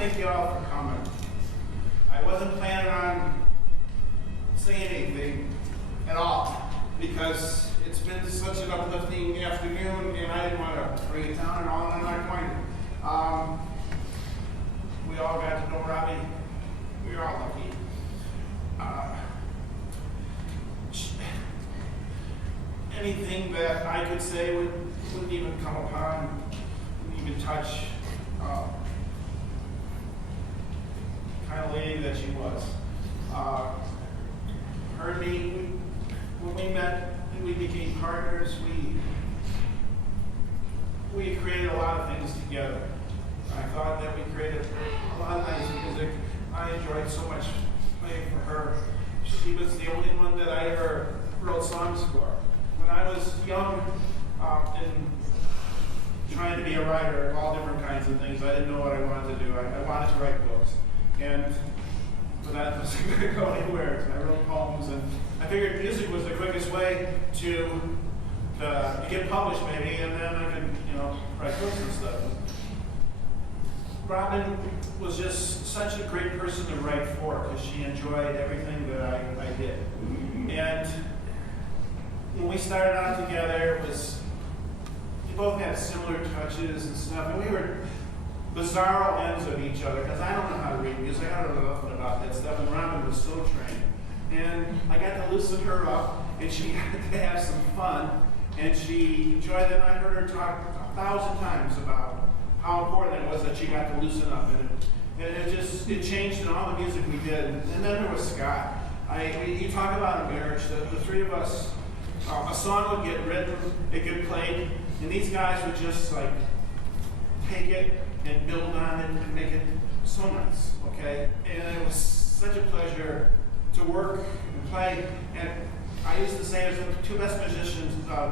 thank you all for coming. I wasn't planning on saying anything at all because it's been such an uplifting afternoon and I didn't want to bring it down at all, and I'm not going to. We all got to know Robbie. We were all lucky. Anything that I could say wouldn't even come upon, wouldn't even touch kind of lady that she was. Her and me, when we met and we became partners, we created a lot of things together. I thought that we created a lot of nice music. I enjoyed so much playing for her. She was the only one that I ever wrote songs for. When I was young and trying to be a writer of all different kinds of things, I didn't know what I wanted to do. I wanted to write books. But that wasn't going to go anywhere. So I wrote poems, and I figured music was the quickest way to get published, maybe, and then I could, write books and stuff. Robin was just such a great person to write for because she enjoyed everything that I did. And when we started out together, we both had similar touches and stuff, and we were bizarro ends of each other because I don't know how to read music. I don't know nothing about that stuff, and Robin was so trained. And I got to loosen her up, and she got to have some fun, and she enjoyed it. And I heard her talk 1,000 times about how important it was that she got to loosen up, and it changed in all the music we did. And then there was Scott. You talk about a marriage. The three of us, a song would get written, it get played, and these guys would just like take it and build on it and make it so nice. Okay, and it was such a pleasure to work and play. And I used to say, as the two best musicians that I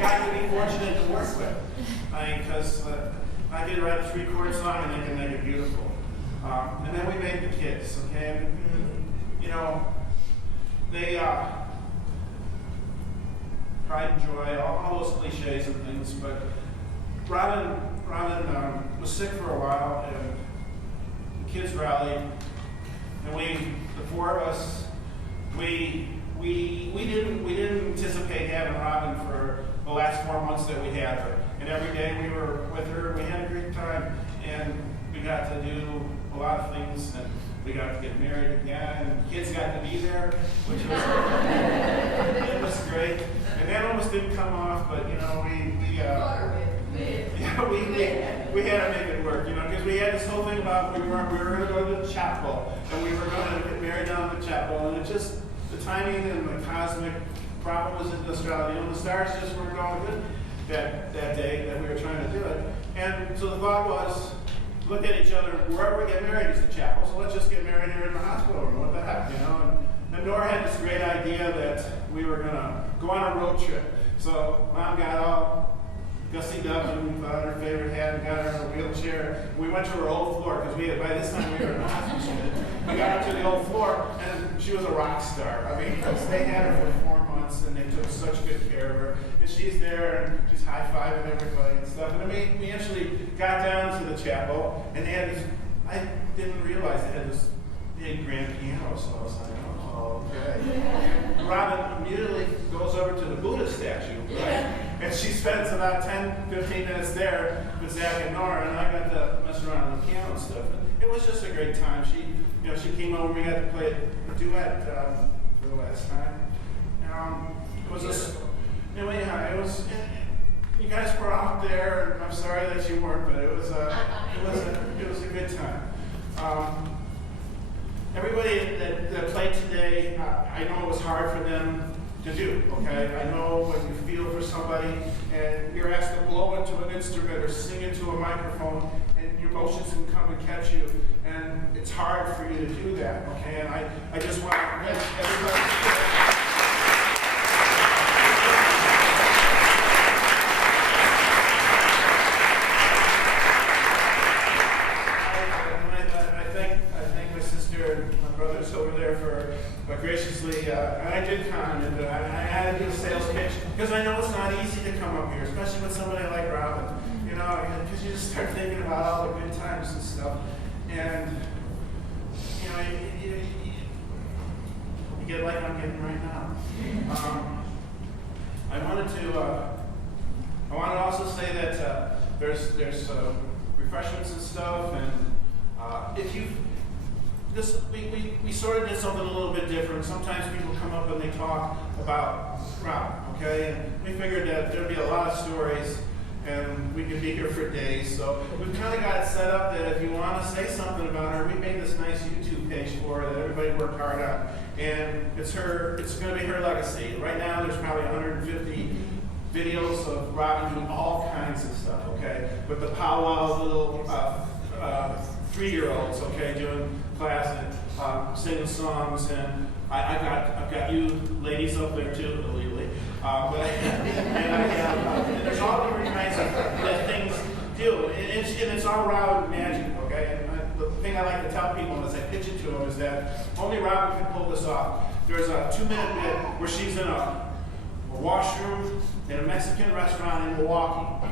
got to be fortunate to work with. Because I did write a 3-chord song and they can make it beautiful. And then we made the kids, okay? And, they pride and joy, all those cliches and things. But Robin was sick for a while, and the kids rallied, and the four of us, we didn't anticipate having Robin for the last 4 months that we had her. And every day we were with her, we had a great time, and we got to do a lot of things, and we got to get married again, and kids got to be there, which was it was great. And that almost didn't come off, but we had to make it work, because we had this whole thing about we were going to go to the chapel, and we were going to get married down at the chapel, and it just, the timing and the cosmic problem was in the astrology. The stars just weren't going good that day that we were trying to do it. And so the thought was, look at each other, wherever we get married is the chapel, so let's just get married here in the hospital room, what the heck, And Nora had this great idea that we were going to go on a road trip. So Mom got all gussied up and put on her favorite hat and got her in a wheelchair. We went to her old floor, because by this time we were in the hospital. We got up to the old floor, and she was a rock star. Because they had her for 4 months, and they took such good care of her. And she's there, and she's high-fiving everybody and stuff. And then we actually got down to the chapel, and they had this, I didn't realize they had this big grand piano, so I was like, oh, okay. And Robin immediately goes over to the Buddha statue, right? And she spends about 10, 15 minutes there with Zach and Nora, and I got to mess around on the piano and stuff. And it was just a great time. She came over, we got to play a duet for the last time. It was just, it was. You guys were out there, and I'm sorry that you weren't, but it was a good time. Everybody that played today, I know it was hard for them to do, okay? I know when you feel for somebody and you're asked to blow into an instrument or sing into a microphone and your emotions can come and catch you, and it's hard for you to do that, okay? And I just want to let everybody... graciously, and I did comment, and I had to do a sales pitch, because I know it's not easy to come up here, especially with somebody like Robin, because because you just start thinking about all the good times and stuff. And, you know, you get like I'm getting right now. I wanted to also say that there's refreshments and stuff, and if you we sort of did something a little bit different. Sometimes people come up and they talk about Robin, okay? And we figured that there'd be a lot of stories and we could be here for days. So we've kind of got it set up that if you want to say something about her, we made this nice YouTube page for her that everybody worked hard on. And it's going to be her legacy. Right now there's probably 150 videos of Robin doing all kinds of stuff, okay? With the powwow little 3-year-olds, okay, doing class and singing songs, and I've got you ladies up there too, illegally. And there's all different kinds of things do, and it's all Robin magic, okay? And the thing I like to tell people as I pitch it to them is that only Robin can pull this off. There's a 2-minute bit where she's in a washroom in a Mexican restaurant in Milwaukee.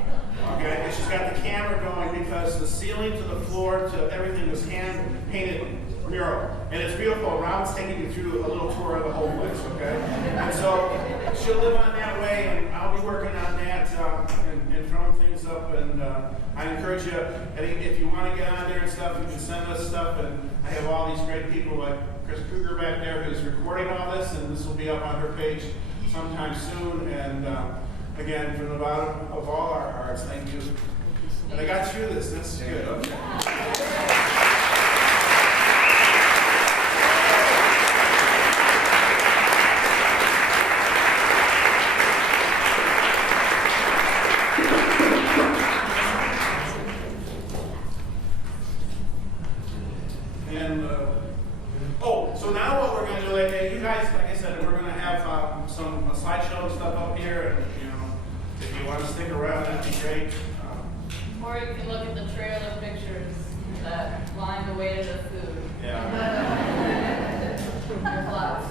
Okay, and she's got the camera going because the ceiling to the floor to everything was hand painted mural, and it's beautiful. Robin's taking you through a little tour of the whole place. Okay, and so she'll live on that way, and I'll be working on that and throwing things up. And I encourage you, if you want to get on there and stuff, you can send us stuff. And I have all these great people like Chris Kruger back there who's recording all this, and this will be up on her page sometime soon. And again, from the bottom of all our hearts, thank you. And I got through this. That's good. Okay. And so now what we're going to do, like you guys, like I said, we're going to have some slideshow stuff up here, and if you want to stick around, that'd be great. Or you can look at the trail of pictures that line the way to the food. Yeah. There's lots.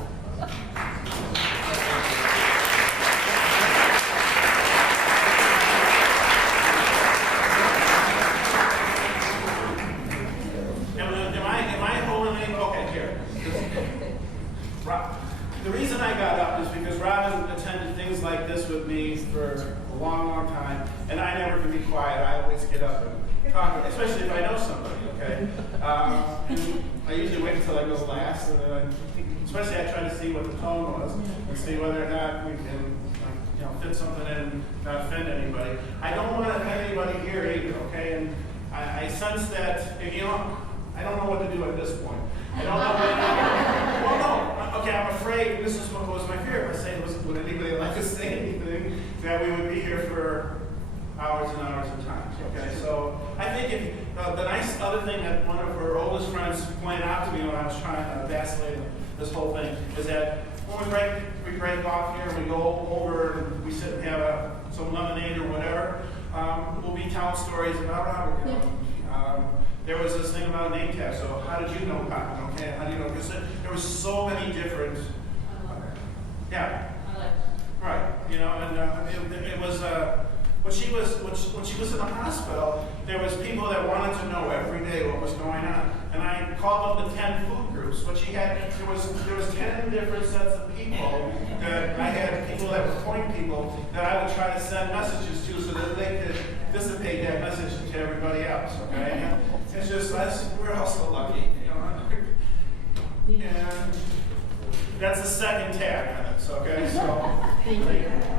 Am I holding anything? Okay, here. The reason I got up is because Robin attended things like this with me for a long, long time, and I never can be quiet. I always get up and talk, especially if I know somebody, okay? And I usually wait until I go last, and then especially I try to see what the tone was and see whether or not we can fit something in and not offend anybody. I don't want to offend anybody here either, okay? And I sense that, I don't know what to do at this point. I don't know what to do. Well, no. Okay, I'm afraid this is what was my fear. If I say, would anybody like to say anything, that we would be here for hours and hours and times. Okay, so I think if the nice other thing that one of her oldest friends pointed out to me when I was trying to vacillate this whole thing is that when we break off here and we go over and we sit and have some lemonade or whatever, we'll be telling stories about Robert. There was this thing about name tags. So how did you know Robin? Okay, how do you know? Because there was so many different. Yeah. I like Right. And it was when she was in the hospital. There was people that wanted to know every day what was going on, and I called them the 10 food groups. But there was 10 different sets of people that I had people that were point people that I would try to send messages to so that they could dissipate that message to everybody else. Okay. It's just we're all so lucky, And that's the second tag on this, okay? So, Thank you.